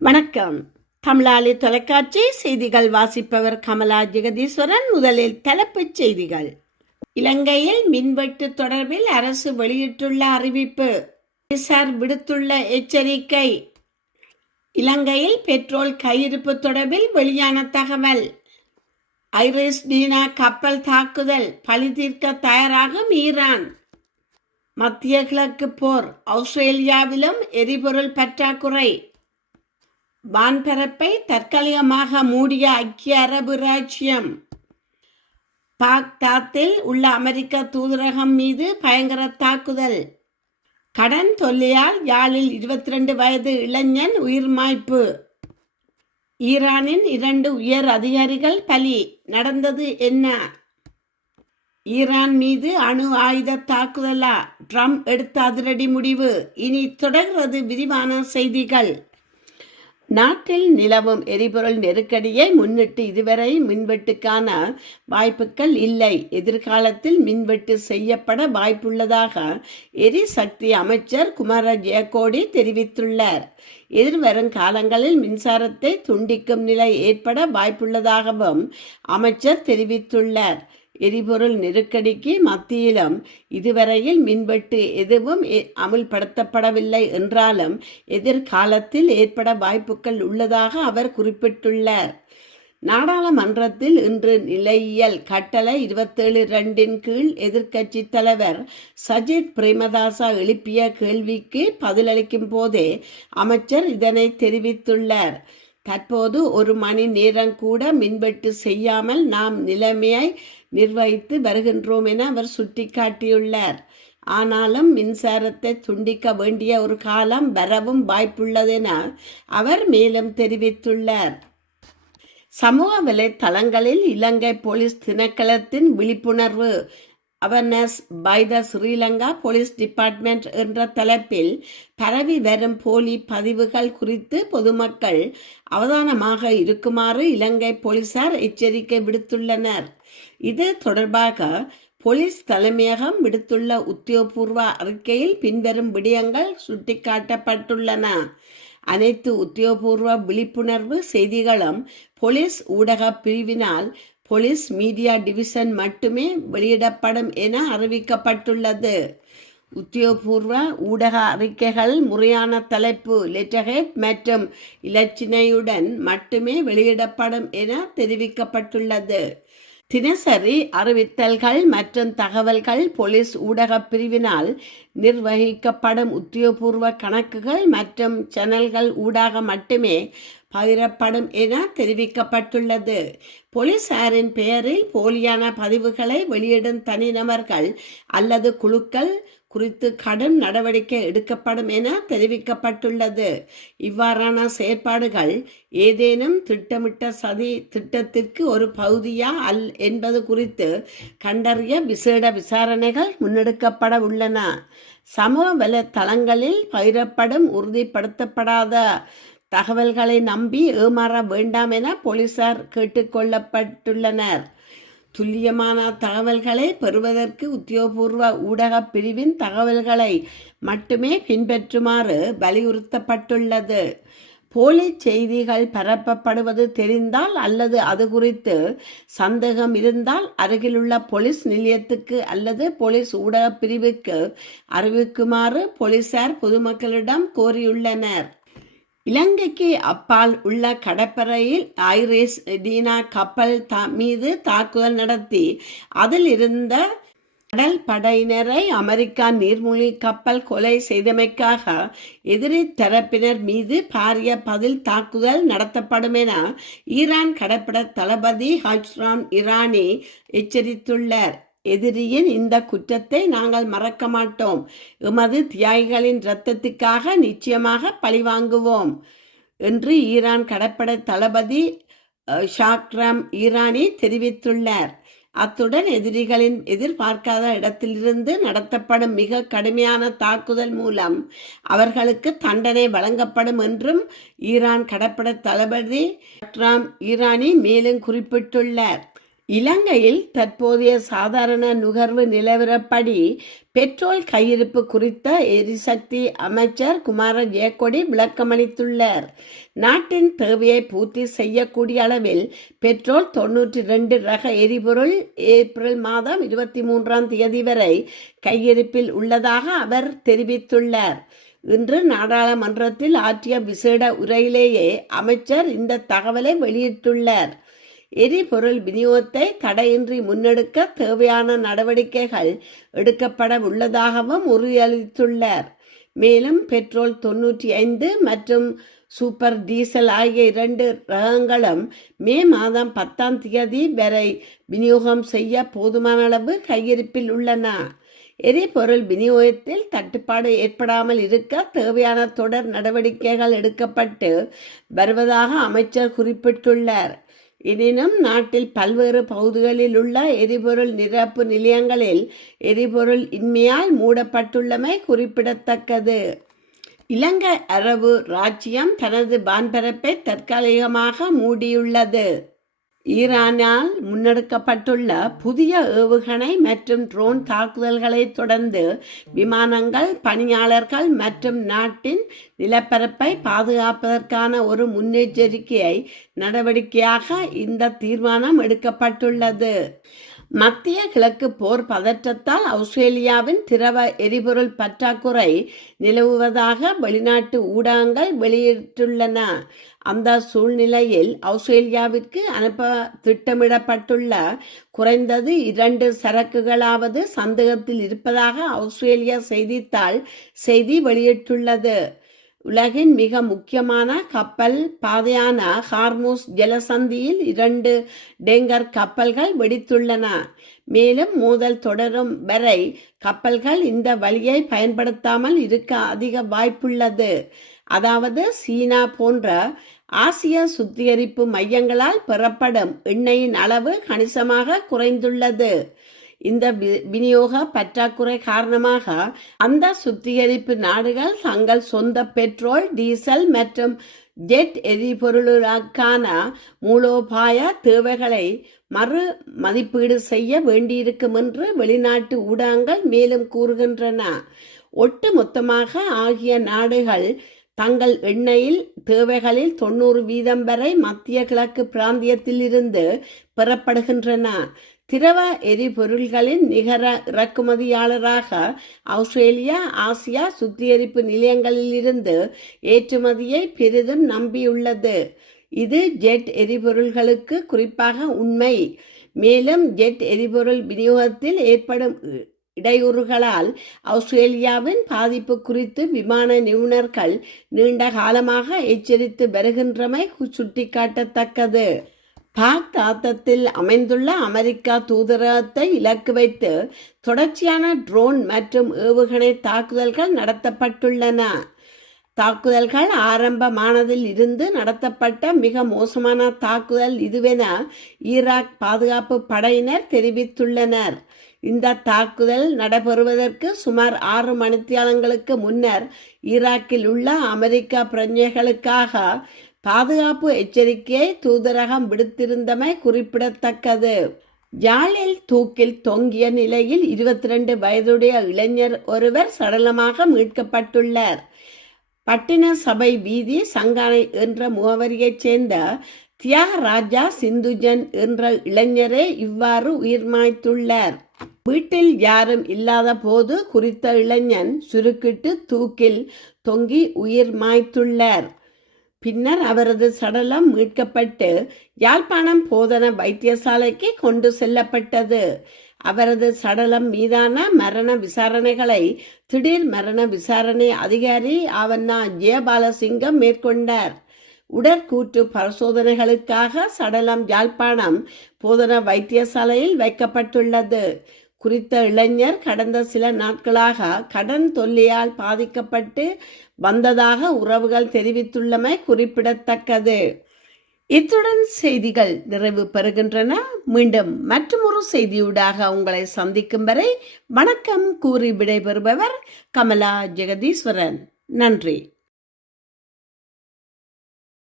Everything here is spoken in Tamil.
வணக்கம். தமிழாளி தொலைக்காட்சி செய்திகள் வாசிப்பவர் கமலா ஜெகதீஸ்வரன். முதலில் தலைப்புச் செய்திகள். இலங்கையில் மின்வெட்டு தொடர்பில் அரசு வெளியிட்டுள்ள அறிவிப்பு. போலீசார் விடுத்துள்ள எச்சரிக்கை. இலங்கையில் பெட்ரோல் கையிருப்பு தொடர்பில் வெளியான தகவல். ஐரிஸ் டீனா கப்பல் தாக்குதல் பழி தீர்க்க தயாராகும் ஈரான். மத்திய கிழக்கு போர், ஆஸ்திரேலியாவிலும் எரிபொருள் பற்றாக்குறை. வான்பரப்பை தற்காலிகமாக மூடிய ஐக்கிய அரபு ராச்சியம். பாக்தாத்தில் உள்ள அமெரிக்க தூதரகம் மீது பயங்கர தாக்குதல். கடன் தொல்லையால் யாழில் 22 வயது இளைஞன் உயிர் மாய்ப்பு. ஈரானின் 2 உயர் அதிகாரிகள் பலி. நடந்தது என்ன? ஈரான் மீது அணு ஆயுத தாக்குதலா? ட்ரம்ப் எடுத்த அதிரடி முடிவு. இனி தொடர்கிறது விரிவான செய்திகள். நாட்டில் நிலவும் எரிபொருள் நெருக்கடியை முன்னிட்டு இதுவரை மின்வெட்டுக்கான வாய்ப்புகள் இல்லை. எதிர்காலத்தில் மின்வெட்டு செய்யப்பட வாய்ப்புள்ளதாக எரிசக்தி அமைச்சர் குமார ஜெயக்கோடி தெரிவித்துள்ளார். எதிர்வரும் காலங்களில் மின்சாரத்தை துண்டிக்கும் நிலை ஏற்பட வாய்ப்புள்ளதாகவும் அமைச்சர் தெரிவித்துள்ளார். எரிபொருள் நெருக்கடிக்கு மத்தியிலும் இதுவரையில் மின்வெட்டு எதுவும் அமுல்படுத்தப்படவில்லை என்றாலும் எதிர்காலத்தில் ஏற்பட வாய்ப்புகள் உள்ளதாக அவர் குறிப்பிட்டுள்ளார். நாடாளுமன்றத்தில் இன்று நிலையியல் கட்டளை 27(2) கீழ் எதிர்க்கட்சி தலைவர் சஜித் பிரேமதாசா எழுப்பிய கேள்விக்கு பதிலளிக்கும் போதே அமைச்சர் இதனை தெரிவித்துள்ளார். தற்போது 1 மணி நேரம் கூட மின்வெட்டு செய்யாமல் நாம் நிலைமையை நிர்வகித்து வருகின்றோம் என அவர் சுட்டிக்காட்டியுள்ளார். ஆனாலும் மின்சாரத்தை துண்டிக்க வேண்டிய ஒரு காலம் வரவும் வாய்ப்புள்ளதென அவர் மேலும் தெரிவித்துள்ளார். சமூக வலைத்தளங்களில் இலங்கை போலீஸ் திணைக்களத்தின் விழிப்புணர்வு awareness by the Sri Lanka police department என்ற தலைப்பில் பரவி வரும் போலி பதிவுகள் குறித்து பொதுமக்கள் அவதானமாக இருக்குமாறு இலங்கை போலீசார் எச்சரிக்கை விடுத்துள்ளனர். இது தொடர்பாக போலீஸ் தலைமையகம் விடுத்துள்ள உத்தியோகபூர்வ அறிக்கையில் பின்வரும் விடயங்கள் சுட்டிக்காட்டப்பட்டுள்ளன. அனைத்து உத்தியோகபூர்வ விழிப்புணர்வு செய்திகளும் போலீஸ் ஊடக பிரிவினால் போலீஸ் மீடியா டிவிஷன் மட்டுமே வெளியிடப்படும் என அறிவிக்கப்பட்டுள்ளது. உத்தியோகபூர்வ ஊடக அறிக்கைகள் முறையான தலைப்பு, லெட்டர்ஹெட் மற்றும் இலச்சினையுடன் மட்டுமே வெளியிடப்படும் என தெரிவிக்கப்பட்டுள்ளது. தினசரி அறிவித்தல்கள் மற்றும் தகவல்கள் போலீஸ் ஊடக பிரிவினால் நிர்வகிக்கப்படும் உத்தியோகபூர்வ கணக்குகள் மற்றும் சேனல்கள் ஊடாக மட்டுமே பகிரப்படும் என தெரிவிக்கப்பட்டுள்ளது. போலீசாரின் பெயரில் போலியான பதிவுகளை வெளியிடும் தனிநபர்கள் அல்லது குழுக்கள் குறித்து கடும் நடவடிக்கை எடுக்கப்படும் என தெரிவிக்கப்பட்டுள்ளது. இவ்வாறான செயற்பாடுகள் ஏதேனும் திட்டமிட்ட சதி திட்டத்திற்கு ஒரு பகுதியா என்பது குறித்து கண்டறிய விசேட விசாரணைகள் முன்னெடுக்கப்பட உள்ளன. சமூக வலைத்தளங்களில் பகிரப்படும் உறுதிப்படுத்தப்படாத தகவல்களை நம்பி ஏமாற வேண்டாம் என போலீசார் கேட்டுக்கொள்ளப்பட்டுள்ளனர். துல்லியமான தகவல்களை பெறுவதற்கு உத்தியோகபூர்வ ஊடக பிரிவின் தகவல்களை மட்டுமே பின்பற்றுமாறு வலியுறுத்தப்பட்டுள்ளது. போலி செய்திகள் பரப்பப்படுவது தெரிந்தால் அல்லது அது குறித்து சந்தேகம் இருந்தால் அருகிலுள்ள போலீஸ் நிலையத்துக்கு அல்லது போலீஸ் ஊடக பிரிவுக்கு அறிவிக்குமாறு போலீசார் பொதுமக்களிடம் கோரியுள்ளனர். இலங்கைக்கு அப்பால் உள்ள கடற்படையில் ஐரிஸ் டீனா கப்பல் மீது தாக்குதல் நடத்தி அதில் இருந்த கடல் படையினரை அமெரிக்கா நீர்மூழ்கி கப்பல் கொலை செய்தமைக்காக எதிரி தரப்பினர் மீது பாரிய பதில் தாக்குதல் நடத்தப்படும் என ஈரான் கடற்படை தளபதி ஹஸ்ரான் இரானி எச்சரித்துள்ளார். எதிரியின் இந்த குற்றத்தை நாங்கள் மறக்க மாட்டோம். எமது தியாகிகளின் இரத்தத்துக்காக நிச்சயமாக பழிவாங்குவோம் என்று ஈரான் கடற்படை தளபதி ஷாக்ராம் ஈரானி தெரிவித்துள்ளார். அத்துடன் எதிரிகளின் எதிர்பார்க்காத இடத்திலிருந்து நடத்தப்படும் மிக கடுமையான தாக்குதல் மூலம் அவர்களுக்கு தண்டனை வழங்கப்படும் என்றும் ஈரான் கடற்படை தளபதி ஷாக்ராம் ஈரானி மேலும் குறிப்பிட்டுள்ளார். இலங்கையில் தற்போதைய சாதாரண நுகர்வு நிலவரப்படி பெட்ரோல் கையிருப்பு குறித்த எரிசக்தி அமைச்சர் குமார ஜெயக்கொடி விளக்கமளித்துள்ளார். நாட்டின் தேவையை பூர்த்தி செய்யக்கூடிய அளவில் பெட்ரோல் 92 ரக எரிபொருள் ஏப்ரல் மாதம் 23 வரை கையிருப்பில் உள்ளதாக அவர் தெரிவித்துள்ளார். இன்று நாடாளுமன்றத்தில் ஆற்றிய விசேட உரையிலேயே அமைச்சர் இந்த தகவலை வெளியிட்டுள்ளார். எரிபொருள் விநியோகத்தை தடையின்றி முன்னெடுக்க தேவையான நடவடிக்கைகள் எடுக்கப்பட உள்ளதாகவும் உறுதியளித்துள்ளார். மேலும் பெட்ரோல் 95 மற்றும் சூப்பர் டீசல் ஆகிய 2 ரகங்களும் மே மாதம் 10 வரை விநியோகம் செய்ய போதுமான அளவு கையிருப்பில் உள்ளன. எரிபொருள் விநியோகத்தில் தட்டுப்பாடு ஏற்படாமல் இருக்க தேவையான தொடர் நடவடிக்கைகள் எடுக்கப்பட்டு வருவதாக அமைச்சர் குறிப்பிட்டுள்ளார். எனினும் நாட்டில் பல்வேறு பகுதிகளில் உள்ள எரிபொருள் நிரப்பு நிலையங்களில் எரிபொருள் இன்மையால் மூடப்பட்டுள்ளமை குறிப்பிடத்தக்கது. இலங்கை அரபு ராச்சியம் தனது வான்பரப்பை தற்காலிகமாக மூடியுள்ளது. ஈரானால் முன்னெடுக்கப்பட்டுள்ள புதிய ஏவுகணை மற்றும் ட்ரோன் தாக்குதல்களை தொடர்ந்து விமானங்கள், பணியாளர்கள் மற்றும் நாட்டின் நிலப்பரப்பை பாதுகாப்பதற்கான ஒரு முன்னெச்சரிக்கை நடவடிக்கையாக இந்த தீர்மானம் எடுக்கப்பட்டுள்ளது. மத்திய கிழக்கு போர் பதற்றத்தால் ஆஸ்திரேலியாவின் திரவ எரிபொருள் பற்றாக்குறை நிலவுவதாக வெளிநாட்டு ஊடகங்கள் வெளியிட்டுள்ளன. அந்த சூழ்நிலையில் ஆஸ்திரேலியாவிற்கு அனுப்ப திட்டமிடப்பட்டுள்ள குறைந்தது 2 சரக்குகளாவது சந்தேகத்தில் இருப்பதாக ஆஸ்திரேலிய செய்தித்தாள் செய்தி வெளியிட்டுள்ளது. உலகின் மிக முக்கியமான கப்பல் பாதையான ஹார்முஸ் ஜலசந்தியில் 2 டேங்கர் கப்பல்கள் வெடித்துள்ளன. மேலும் மோதல் தொடரும் வரை கப்பல்கள் இந்த வழியை பயன்படுத்தாமல் இருக்க அதிக வாய்ப்புள்ளது. அதாவது சீனா போன்ற ஆசிய சுத்திகரிப்பு மையங்களால் பெறப்படும் எண்ணெயின் அளவு கணிசமாக குறைந்துள்ளது. இந்த விநியோக பற்றாக்குறை காரணமாக அந்த சுத்திகரிப்பு நாடுகள் தங்கள் சொந்த பெட்ரோல், டீசல் மற்றும் ஜெட் எரிபொருளுக்கான மூலோபாய தேவைகளை மறு மதிப்பீடு செய்ய வேண்டியிருக்கும் என்று வெளிநாட்டு ஊடகங்கள் மேலும் கூறுகின்றன. ஒட்டு மொத்தமாக ஆகிய நாடுகள் தங்கள் எண்ணெயில் தேவைகளில் 90% வரை மத்திய கிழக்கு பிராந்தியத்திலிருந்து பெறப்படுகின்றன. திரவ எரிபொருள்களின் நிகர இறக்குமதியாளராக ஆஸ்திரேலியா ஆசியா சுத்திகரிப்பு நிலையங்களிலிருந்து ஏற்றுமதியை பெரிதும் நம்பியுள்ளது. இது ஜெட் எரிபொருள்களுக்கு குறிப்பாக உண்மை. மேலும் ஜெட் எரிபொருள் விநியோகத்தில் ஏற்படும் இடையூறுகளால் ஆஸ்திரேலியாவின் பாதிப்பு குறித்து விமான நிபுணர்கள் நீண்ட காலமாக எச்சரித்து வருகின்றமை சுட்டிக்காட்டத்தக்கது. பாக்தாத்தில் அமைந்துள்ள அமெரிக்கா தூதரகத்தை இலக்கு வைத்து தொடர்ச்சியான ட்ரோன் மற்றும் ஏவுகணை தாக்குதல்கள் நடத்தப்பட்டுள்ளன. தாக்குதல்கள் ஆரம்பமானதில் இருந்து நடத்தப்பட்ட மிக மோசமான தாக்குதல் இதுவென ஈராக் பாதுகாப்பு படையினர் தெரிவித்துள்ளனர். இந்த தாக்குதல் நடைபெறுவதற்கு சுமார் 6 மணித்தியாலங்களுக்கு முன்னர் ஈராக்கில் உள்ள அமெரிக்க பிரஜைகளுக்காக பாதுகாப்பு எச்சரிக்கையை தூதரகம் விடுத்திருந்தமை குறிப்பிடத்தக்கது. யாழில் தூக்கில் தொங்கிய நிலையில் 22 வயதுடைய இளைஞர் ஒருவர் சடலமாக மீட்கப்பட்டுள்ளார். பட்டின சபை வீதி சங்கானை என்ற முகவரியைச் சேர்ந்த தியாகராஜா சிந்துஜன் என்ற இளைஞரே இவ்வாறு உயிர் மாய்த்துள்ளார். வீட்டில் யாரும் இல்லாத போது குறித்த இளைஞன் சுருக்கிட்டு தூக்கில் தொங்கி உயிர் மாய்த்துள்ளார். பின்னர் அவரது சடலம் மீட்கப்பட்டு யாழ்ப்பாணம் போதனா வைத்தியசாலைக்கு கொண்டு செல்லப்பட்டது. அவரது சடலம் மீதான மரண விசாரணைகளை திடீர் மரண விசாரணை அதிகாரி ஆவண்ணா ஜெயபாலசிங்கம் மேற்கொண்டார். உடற்கூற்று பரிசோதனைகளுக்காக சடலம் யாழ்ப்பாணம் போதனா வைத்தியசாலையில் வைக்கப்பட்டுள்ளது. குறித்த இளைஞர் கடந்த சில நாட்களாக கடன் தொல்லையால் பாதிக்கப்பட்டு வந்ததாக உறவுகள் தெரிவித்துள்ளமை குறிப்பிடத்தக்கது. இத்துடன் செய்திகள் நிறைவு பெறுகின்றன. மீண்டும் மற்றொரு செய்தியூடாக உங்களை சந்திக்கும் வரை வணக்கம் கூறி விடைபெறுபவர் கமலா ஜெகதீஸ்வரன். நன்றி.